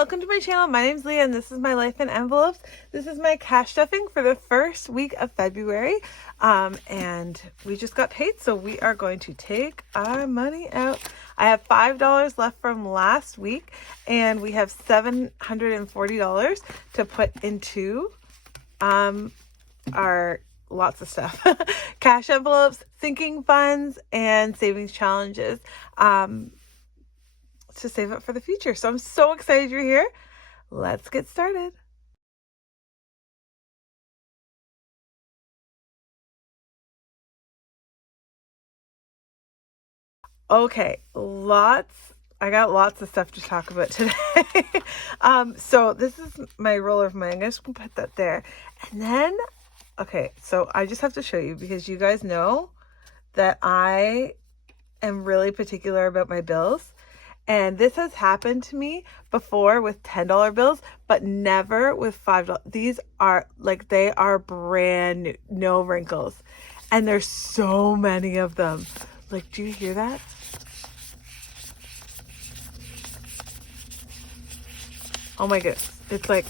welcome to my channel. My name's Leah and this is my life in envelopes. This is my cash stuffing for the first week of February. And we just got paid, so we are going to take our money out. I have $5 left from last week and we have $740 to put into our lots of stuff. Cash envelopes, sinking funds, and savings challenges. To save up for the future. So I'm so excited you're here. Let's get started. Okay, I got lots of stuff to talk about today. So this is my roller of mine. I'm just gonna put that there. And then, okay, so I just have to show you because you guys know that I am really particular about my bills. And this has happened to me before with $10 bills, but never with $5. These are like, they are brand new, no wrinkles. And there's so many of them. Like, do you hear that? Oh my goodness. It's like,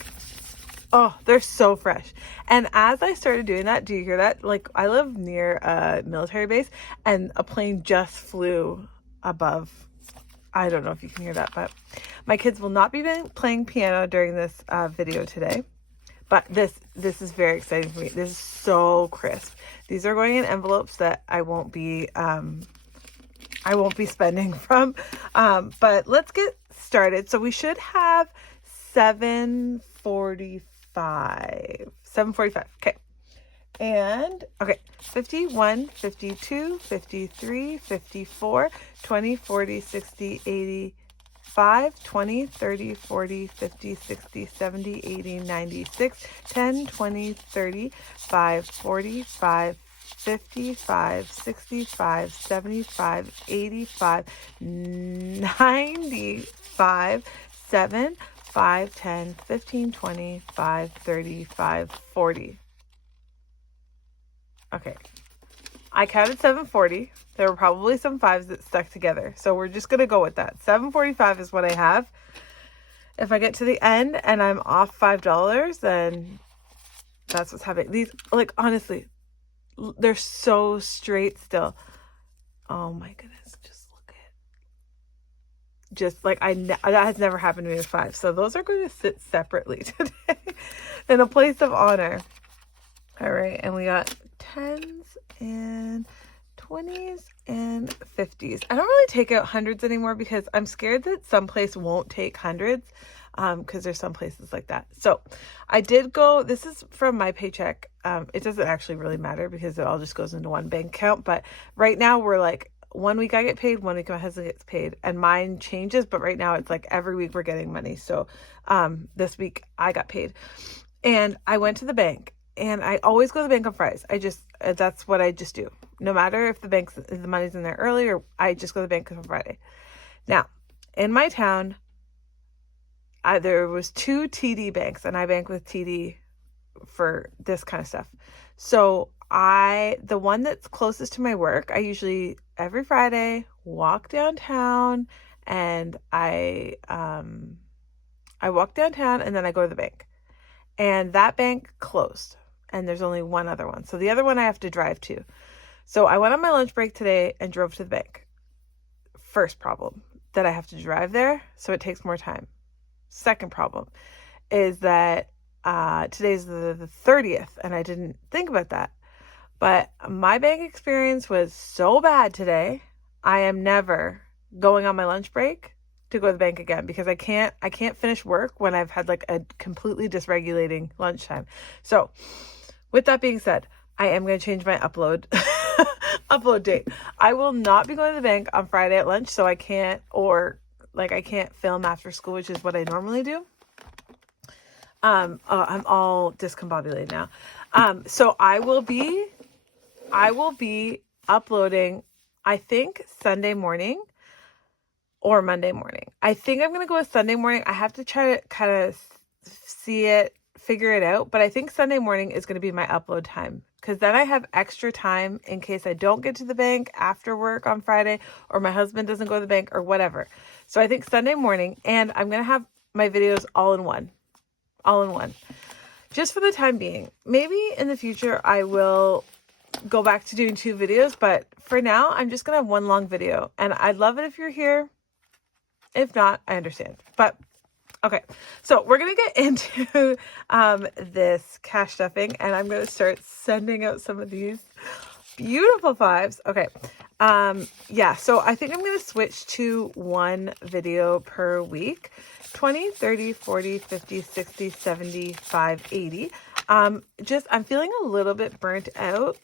oh, they're so fresh. And as I started doing that, do you hear that? Like, I live near a military base and a plane just flew above. I don't know if you can hear that, but my kids will not be playing piano during this video today. But this is very exciting for me. This is so crisp. These are going in envelopes that I won't be spending from. But let's get started. So we should have 7:45. 7:45. Okay. And okay, 51, 52, 53, 54, 20, 40, 60, 80, 5, 20, 30, 40, 50, 60, 70, 80, 96, 10, 20, 30, 5, 45, 55, 65, 75, 85, 95, 7, 5, 10, 15, 20, 5, 35, 40. Okay, I counted 740. There were probably some fives that stuck together. So we're just going to go with that. 745 is what I have. If I get to the end and I'm off $5, then that's what's happening. These, like, honestly, they're so straight still. Oh my goodness. Just look at, just like, that has never happened to me with five. So those are going to sit separately today in a place of honor. All right. And we got 10s and 20s and 50s. I don't really take out hundreds anymore because I'm scared that some place won't take hundreds, because there's some places like that. So I did go, this is from my paycheck. It doesn't actually really matter because it all just goes into one bank account. But right now we're like, 1 week I get paid, 1 week my husband gets paid, and mine changes. But right now it's like every week we're getting money. So this week I got paid and I went to the bank. And I always go to the bank on Fridays. That's what I just do. No matter if the money's in there early, or I just go to the bank on Friday. Now, in my town, there was 2 TD banks, and I bank with TD for this kind of stuff. So the one that's closest to my work, I usually every Friday walk downtown, and I walk downtown, and then I go to the bank. And that bank closed. And there's only one other one. So the other one I have to drive to. So I went on my lunch break today and drove to the bank. First problem, that I have to drive there, so it takes more time. Second problem is that today's the 30th, and I didn't think about that. But my bank experience was so bad today, I am never going on my lunch break to go to the bank again, because I can't finish work when I've had like a completely dysregulating lunchtime. So with that being said, I am going to change my upload date. I will not be going to the bank on Friday at lunch, so I can't film after school, which is what I normally do. I'm all discombobulated now. So I will be uploading, I think, Sunday morning or Monday morning. I think I'm going to go with Sunday morning. I have to try to kind of figure it out. But I think Sunday morning is going to be my upload time, because then I have extra time in case I don't get to the bank after work on Friday, or my husband doesn't go to the bank or whatever. So I think Sunday morning, and I'm going to have my videos all in one. Just for the time being. Maybe in the future I will go back to doing 2 videos, but for now I'm just gonna have one long video, and I'd love it if you're here. If not, I understand. But okay, so we're gonna get into this cash stuffing, and I'm gonna start sending out some of these beautiful 5s. Okay, yeah, so I think I'm gonna switch to 1 video per week. 20, 30, 40, 50, 60, 75, 80. Just I'm feeling a little bit burnt out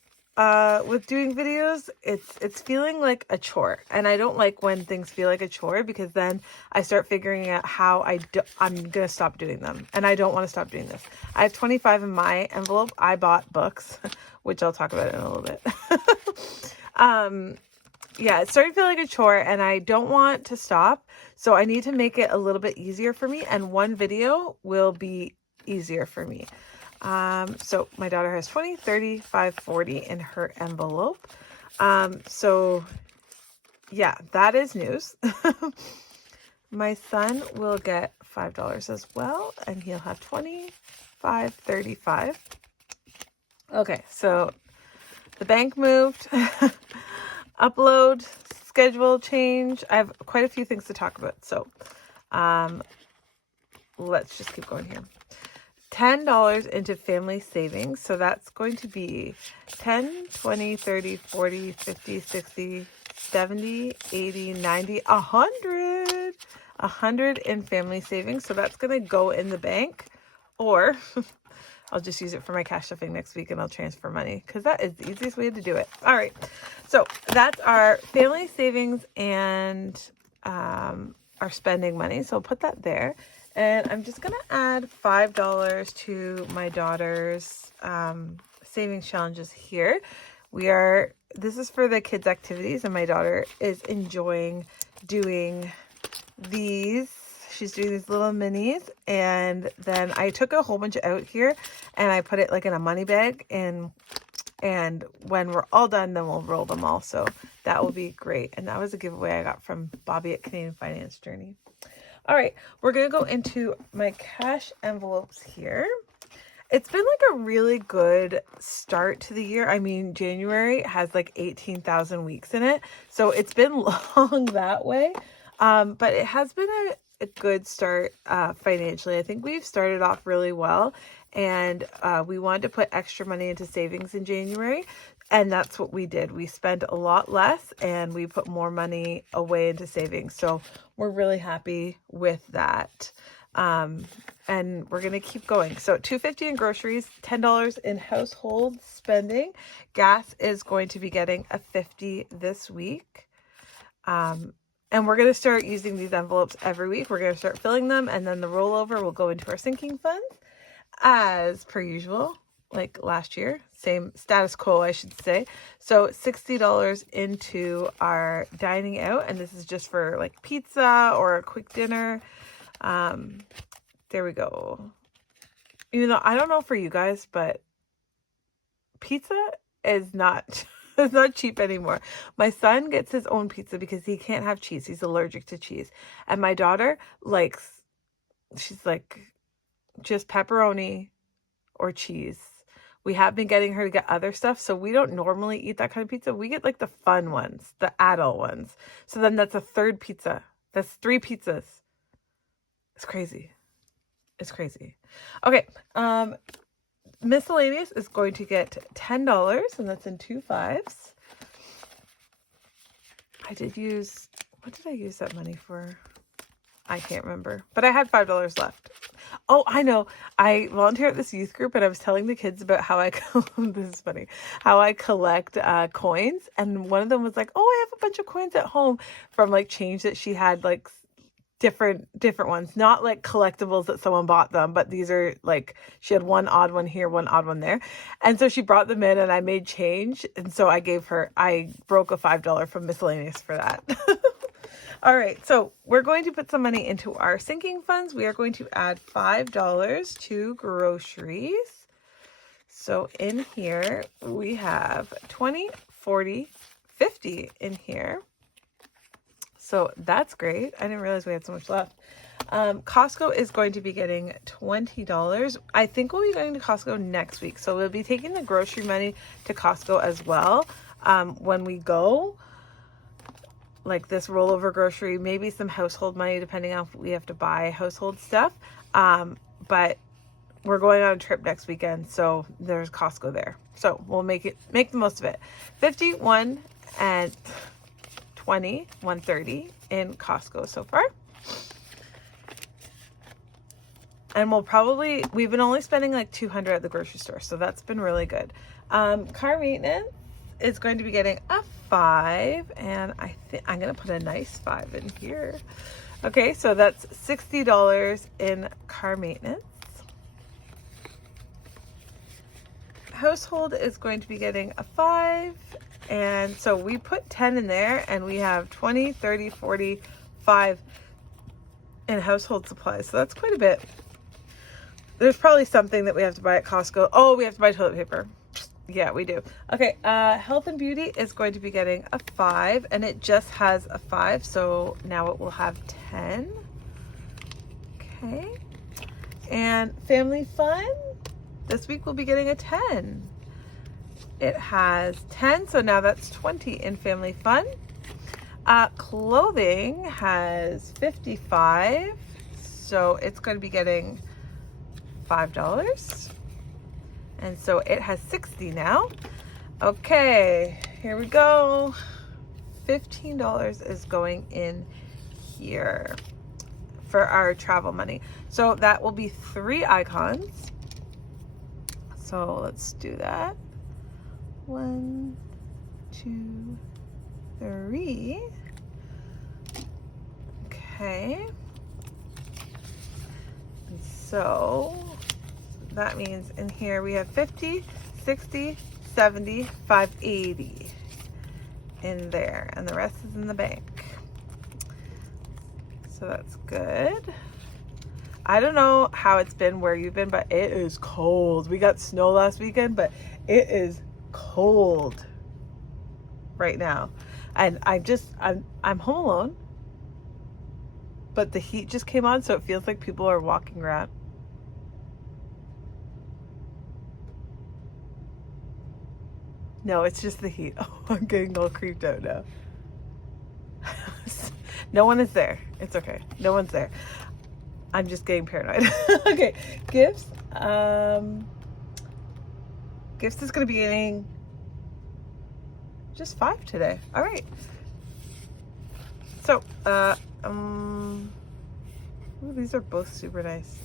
with doing videos. It's feeling like a chore, and I don't like when things feel like a chore, because then I start figuring out how I'm gonna stop doing them, and I don't want to stop doing this. I have 25 in my envelope. I bought books, which I'll talk about in a little bit. Yeah, it's starting to feel like a chore, and I don't want to stop, so I need to make it a little bit easier for me, and 1 video will be easier for me. So my daughter has 20, 30, 5, 40 in her envelope. So yeah, that is news. My son will get $5 as well, and he'll have 25, 35. Okay, so the bank moved. Upload schedule change. I have quite a few things to talk about, so let's just keep going here. $10 into family savings, so that's going to be 10, 20, 30, 40, 50, 60, 70, 80, 90, 100. 100 in family savings, so that's going to go in the bank, or I'll just use it for my cash stuffing next week, and I'll transfer money, because that is the easiest way to do it. All right, so that's our family savings and our spending money, so I'll put that there. And I'm just going to add $5 to my daughter's savings challenges here. This is for the kids' activities, and my daughter is enjoying doing these. She's doing these little minis, and then I took a whole bunch out here, and I put it like in a money bag, and when we're all done, then we'll roll them all. So that will be great. And that was a giveaway I got from Bobby at Canadian Finance Journey. All right, we're going to go into my cash envelopes here. It's been like a really good start to the year. I mean, January has like 18,000 weeks in it, so it's been long that way. But it has been a good start financially. I think we've started off really well, and we wanted to put extra money into savings in January. And that's what we did. We spent a lot less, and we put more money away into savings. So we're really happy with that. And we're going to keep going. So $2.50 in groceries, $10 in household spending. Gas is going to be getting a $50 this week. And we're going to start using these envelopes every week. We're going to start filling them, and then the rollover will go into our sinking funds as per usual. Like last year, same status quo, I should say. So $60 into our dining out, and this is just for like pizza or a quick dinner. There we go. Even though I don't know for you guys, but pizza is not it's not cheap anymore. My son gets his own pizza because he can't have cheese. He's allergic to cheese. And my daughter she's like just pepperoni or cheese. We have been getting her to get other stuff, so we don't normally eat that kind of pizza. We get like the fun ones, the adult ones. So then that's a 3rd pizza. That's 3 pizzas. It's crazy. It's crazy. Okay. Miscellaneous is going to get $10, and that's in 2 5s. What did I use that money for? I can't remember, but I had $5 left. Oh, I know. I volunteer at this youth group, and I was telling the kids about how this is funny, how I collect coins. And one of them was like, oh, I have a bunch of coins at home from like change that she had, like different ones, not like collectibles that someone bought them, but these are like, she had one odd one here, one odd one there. And so she brought them in, and I made change. And so I broke a $5 from miscellaneous for that. All right, so we're going to put some money into our sinking funds. We are going to add $5 to groceries. So in here, we have 20, 40, 50 in here. So that's great. I didn't realize we had so much left. Costco is going to be getting $20. I think we'll be going to Costco next week. So we'll be taking the grocery money to Costco as well. When we go, like this rollover grocery, maybe some household money, depending on if we have to buy household stuff. But we're going on a trip next weekend, so there's Costco there. So we'll make the most of it. 51 and 20, 130 in Costco so far. And we've been only spending like 200 at the grocery store, so that's been really good. Car maintenance is going to be getting a 5, and I think I'm gonna put a nice 5 in here. Okay, so that's $60 in car maintenance. Household is going to be getting a 5, and so we put 10 in there, and we have 20, 30, 40, 5 in household supplies, so that's quite a bit. There's probably something that we have to buy at Costco. Oh, we have to buy toilet paper. Yeah, we do. Okay, health and beauty is going to be getting a 5, and it just has a 5, so now it will have 10. Okay. And family fun, this week we'll be getting a 10. It has 10, so now that's 20 in family fun. Clothing has 55, so it's going to be getting $5. And so it has 60 now. Okay, here we go. $15 is going in here for our travel money. So that will be 3 icons. So let's do that. 1, 2, 3. Okay. And so that means in here we have 50, 60, 70, 580 in there, and the rest is in the bank. So that's good. I don't know how it's been where you've been, but it is cold. We got snow last weekend, but it is cold right now. And I'm home alone, but the heat just came on, so it feels like people are walking around. No, it's just the heat. Oh, I'm getting all creeped out now. No one is there. It's okay. No one's there. I'm just getting paranoid. Okay, gifts. Gifts is going to be getting just 5 today. All right. So, ooh, these are both super nice.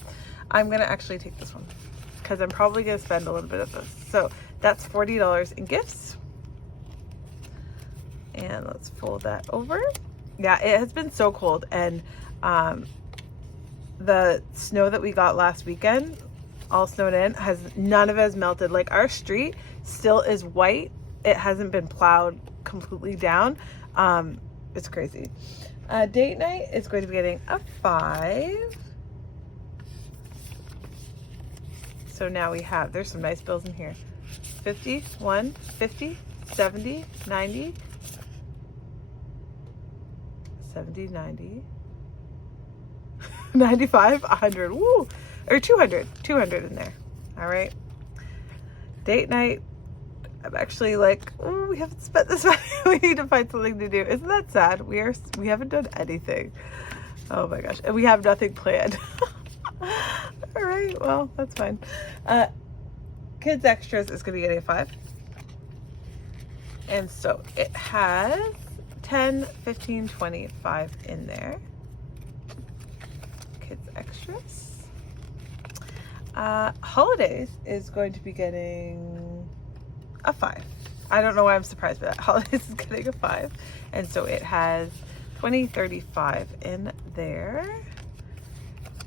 I'm going to actually take this one because I'm probably going to spend a little bit of this. So that's $40 in gifts. And let's fold that over. Yeah, it has been so cold, and the snow that we got last weekend, all snowed in, none of it has melted. Like, our street still is white. It hasn't been plowed completely down. It's crazy. Date night is going to be getting a 5. So now there's some nice bills in here. 50, 1, 50, 70, 90, 70, 90, 95, 100, woo, or 200 in there. All right. Date night, I'm actually like, oh, we haven't spent this money. We need to find something to do. Isn't that sad? We haven't done anything. Oh my gosh. And we have nothing planned. All right, well, that's fine. Kids extras is going to be getting a 5. And so it has 10, 15, 20, 5 in there. Kids extras. Holidays is going to be getting a 5. I don't know why I'm surprised by that. Holidays is getting a 5. And so it has 20, 35 in there.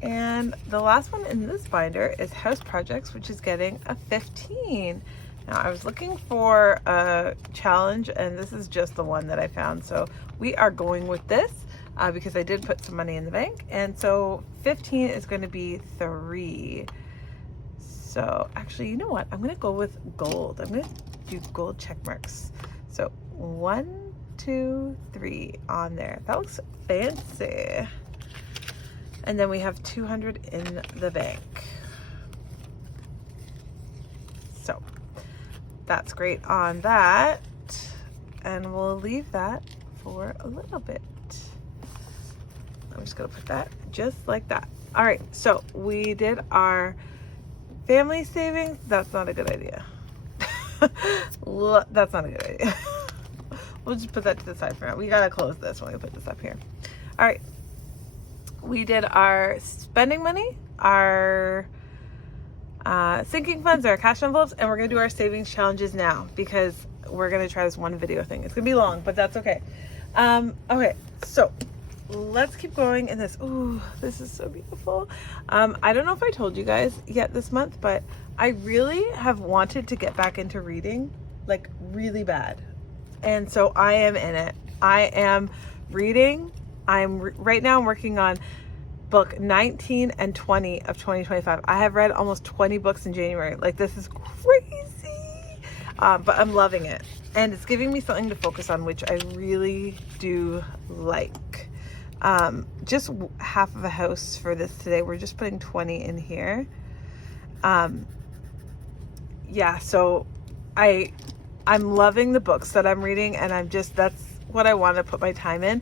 And the last one in this binder is house projects, which is getting a 15. Now, I was looking for a challenge, and this is just the one that I found. So we are going with this because I did put some money in the bank. And so 15 is going to be 3. So actually, you know what? I'm going to go with gold. I'm going to do gold check marks. So 1, 2, 3 on there. That looks fancy. And then we have 200 in the bank. So that's great on that. And we'll leave that for a little bit. I'm just gonna put that just like that. All right, so we did our family savings. That's not a good idea. That's not a good idea. We'll just put that to the side for now. We gotta close this when we put this up here. All right, we did our spending money, our sinking funds, our cash envelopes, and we're gonna do our savings challenges now because we're gonna try this one video thing. It's gonna be long, but that's okay. Okay, so let's keep going in this. Ooh, this is so beautiful. I don't know if I told you guys yet this month, but I really have wanted to get back into reading, like really bad. And so I am in it. I am reading. Right now I'm working on book 19 and 20 of 2025. I have read almost 20 books in January. Like, this is crazy. But I'm loving it. And it's giving me something to focus on, which I really do like. Just half of a house for this today. We're just putting 20 in here. Yeah, so I'm loving the books that I'm reading, and that's what I want to put my time in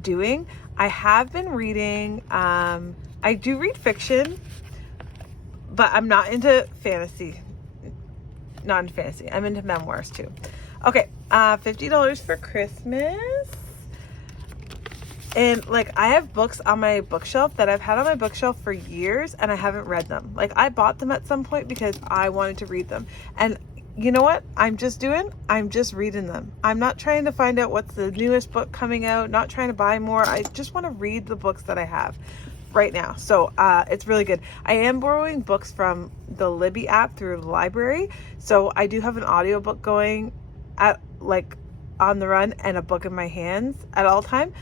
doing. I have been reading, I do read fiction, but I'm not into fantasy. Not into fantasy. I'm into memoirs too. Okay, $50 for Christmas. And like, I have books on my bookshelf that I've had on my bookshelf for years and I haven't read them. Like, I bought them at some point because I wanted to read them. And you know what I'm just doing? I'm just reading them. I'm not trying to find out what's the newest book coming out, not trying to buy more. I just want to read the books that I have right now. So it's really good. I am borrowing books from the Libby app through the library. So I do have an audiobook going at like on the run and a book in my hands at all time.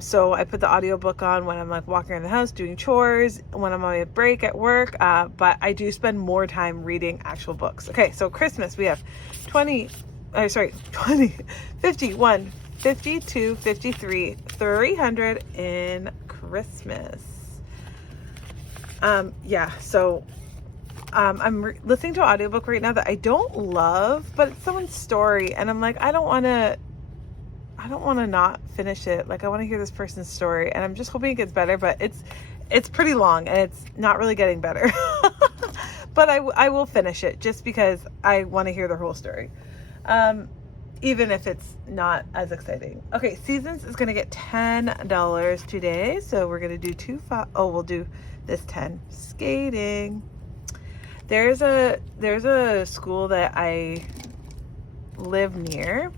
So I put the audiobook on when I'm like walking around the house, doing chores, when I'm on a break at work. But I do spend more time reading actual books. Okay, so Christmas, we have 20, 51, 52, 53, 300 in Christmas. Yeah, so I'm listening to an audiobook right now that I don't love, but it's someone's story. And I'm like, I don't want to not finish it. Like, I want to hear this person's story, and I'm just hoping it gets better, but it's pretty long and it's not really getting better. But I will finish it just because I want to hear their whole story. Even if it's not as exciting. Okay, Seasons is going to get $10 today. So we're going to do we'll do this 10. Skating. There's a school that I live near.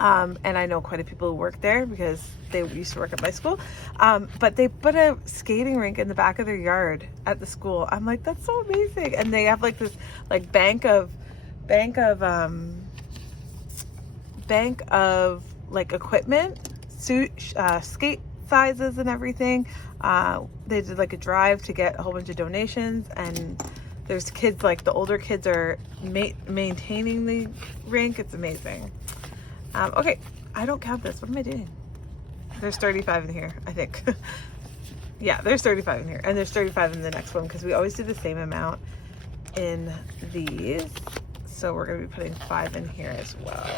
And I know quite a few people who work there because they used to work at my school. But they put a skating rink in the back of their yard at the school. I'm like, that's so amazing. And they have like this like bank of like equipment, skate sizes and everything. They did like a drive to get a whole bunch of donations, and there's kids, like the older kids are maintaining the rink. It's amazing. Okay, I don't count this. What am I doing? There's 35 in here, I think. Yeah, there's 35 in here. And there's 35 in the next one because we always do the same amount in these. So we're going to be putting 5 in here as well.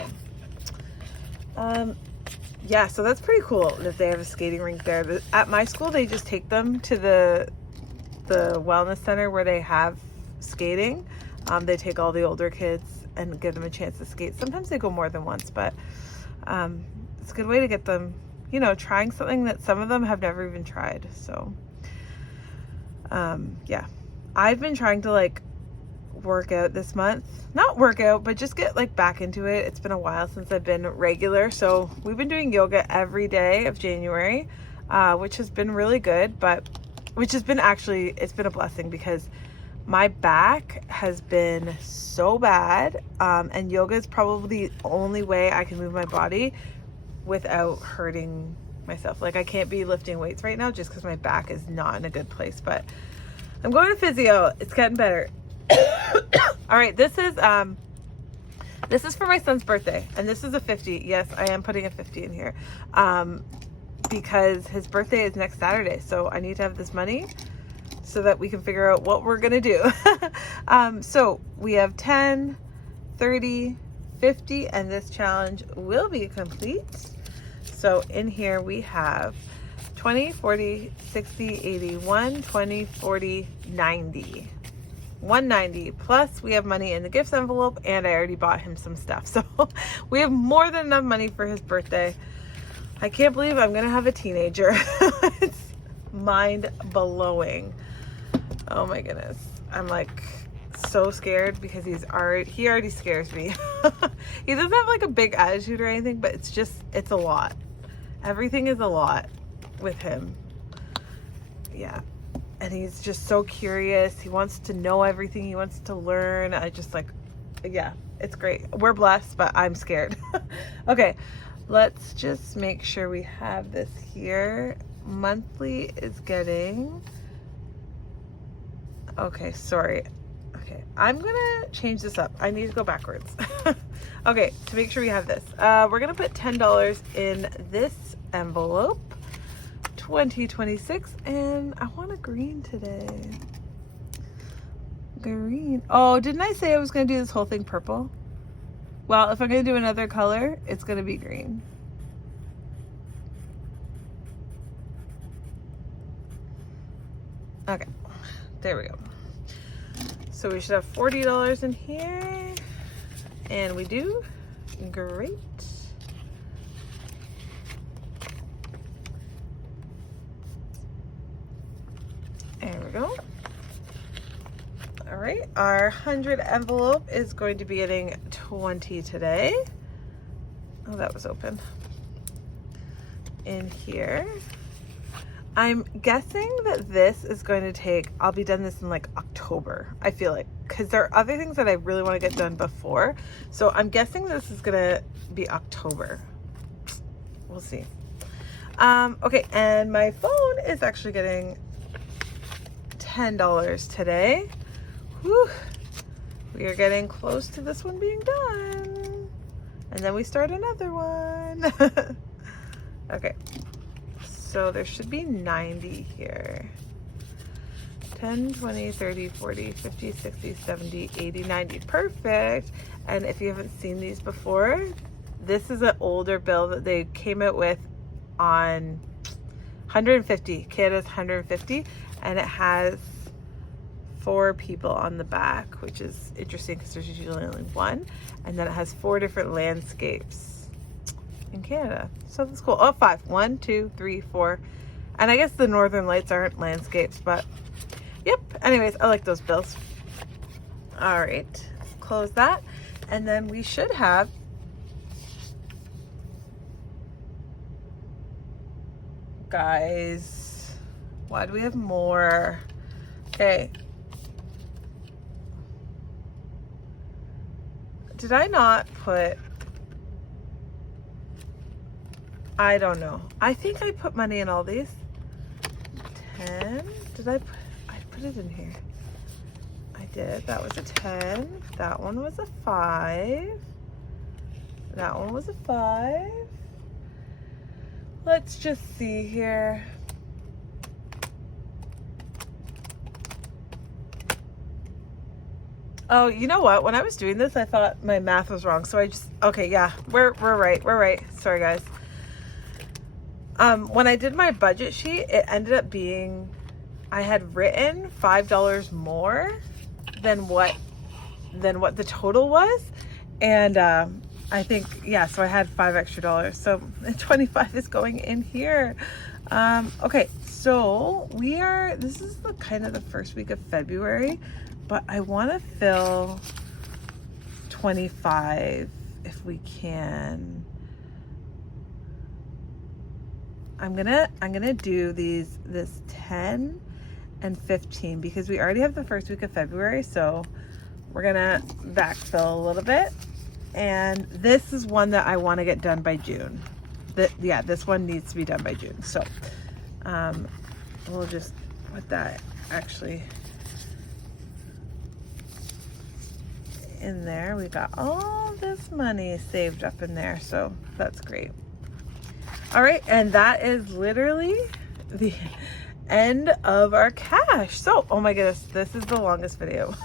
Yeah, so that's pretty cool that they have a skating rink there. At my school, they just take them to the wellness center where they have skating. They take all the older kids and give them a chance to skate. Sometimes they go more than once, but it's a good way to get them, you know, trying something that some of them have never even tried. So yeah, I've been trying to like work out this month. Not work out, but just get like back into it. It's been a while since I've been regular. So we've been doing yoga every day of January, which has been really good, but which has been actually, it's been a blessing because my back has been so bad, and yoga is probably the only way I can move my body without hurting myself. Like, I can't be lifting weights right now just because my back is not in a good place, but I'm going to physio. It's getting better. All right, this is for my son's birthday, and this is a 50. Yes, I am putting a 50 in here. because his birthday is next Saturday. So I need to have this money so that we can figure out what we're gonna do. So we have 10, 30, 50, and this challenge will be complete. So in here we have 20, 40, 60, 80, 120, 40, 90. 190 plus we have money in the gifts envelope, and I already bought him some stuff. So we have more than enough money for his birthday. I can't believe I'm gonna have a teenager. It's mind blowing. Oh my goodness. I'm like so scared because he already scares me. He doesn't have like a big attitude or anything, but it's a lot. Everything is a lot with him. Yeah. And he's just so curious. He wants to know everything. He wants to learn. Yeah, it's great. We're blessed, but I'm scared. Okay, let's just make sure we have this here. Monthly is getting... Okay, sorry. Okay, I'm gonna change this up. I need to go backwards. Okay, to make sure we have this. We're gonna put $10 in this envelope. 2026, and I want a green today. Green. Oh, didn't I say I was going to do this whole thing purple? Well, if I'm going to do another color, it's going to be green. Okay, there we go. So we should have $40 in here, and we do. Great. There we go. All right, our 100 envelope is going to be getting 20 today. Oh, that was open. In here. I'm guessing that this is going to take, I'll be done this in like October, I feel like, because there are other things that I really want to get done before. So I'm guessing this is going to be October. We'll see. Okay, and my phone is actually getting $10 today. Whew. We are getting close to this one being done. And then we start another one. Okay. So there should be 90 here. 10, 20, 30, 40, 50, 60, 70, 80, 90. Perfect. And if you haven't seen these before, this is an older bill that they came out with on 150. Canada's 150. And it has 4 people on the back, which is interesting because there's usually only one. And then it has 4 different landscapes in Canada. So that's cool. Oh, 5. 1, 2, 3, 4. And I guess the Northern Lights aren't landscapes, but yep. Anyways, I like those bills. All right, close that. And then we should have guys, why do we have more? Okay. Did I not put, I don't know. I think I put money in all these. 10, did I put it in here. I did, that was a 10. That one was a 5. That one was a 5. Let's just see here. Oh, you know what? When I was doing this, I thought my math was wrong. So I just, okay, yeah, we're right. We're right. Sorry, guys. When I did my budget sheet, it ended up being, I had written $5 more than what the total was. And I think, yeah, so I had $5 extra. So 25 is going in here. Okay, so this is the kind of the first week of February, but I want to fill 25 if we can. I'm gonna do this 10 and 15 because we already have the first week of February, so we're gonna backfill a little bit. And this is one that I want to get done by June. Yeah, this one needs to be done by June. So we'll just put that actually in there. We got all this money saved up in there, so that's great. All right, and that is literally the end of our cash. So, oh my goodness, this is the longest video.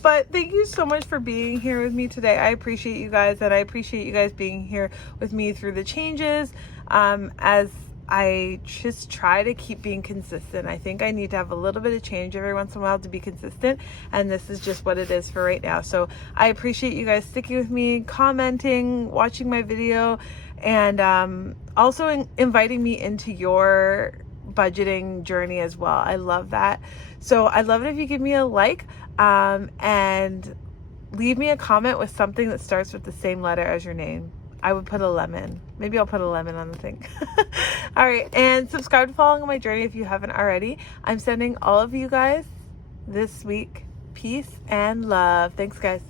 But thank you so much for being here with me today. I appreciate you guys, and I appreciate you guys being here with me through the changes. As I just try to keep being consistent. I think I need to have a little bit of change every once in a while to be consistent, and this is just what it is for right now. So I appreciate you guys sticking with me, commenting, watching my video, and also inviting me into your budgeting journey as well. I love that. So I'd love it if you give me a like, and leave me a comment with something that starts with the same letter as your name. I would put a lemon. Maybe I'll put a lemon on the thing. All right. And subscribe to Following My Journey if you haven't already. I'm sending all of you guys this week peace and love. Thanks, guys.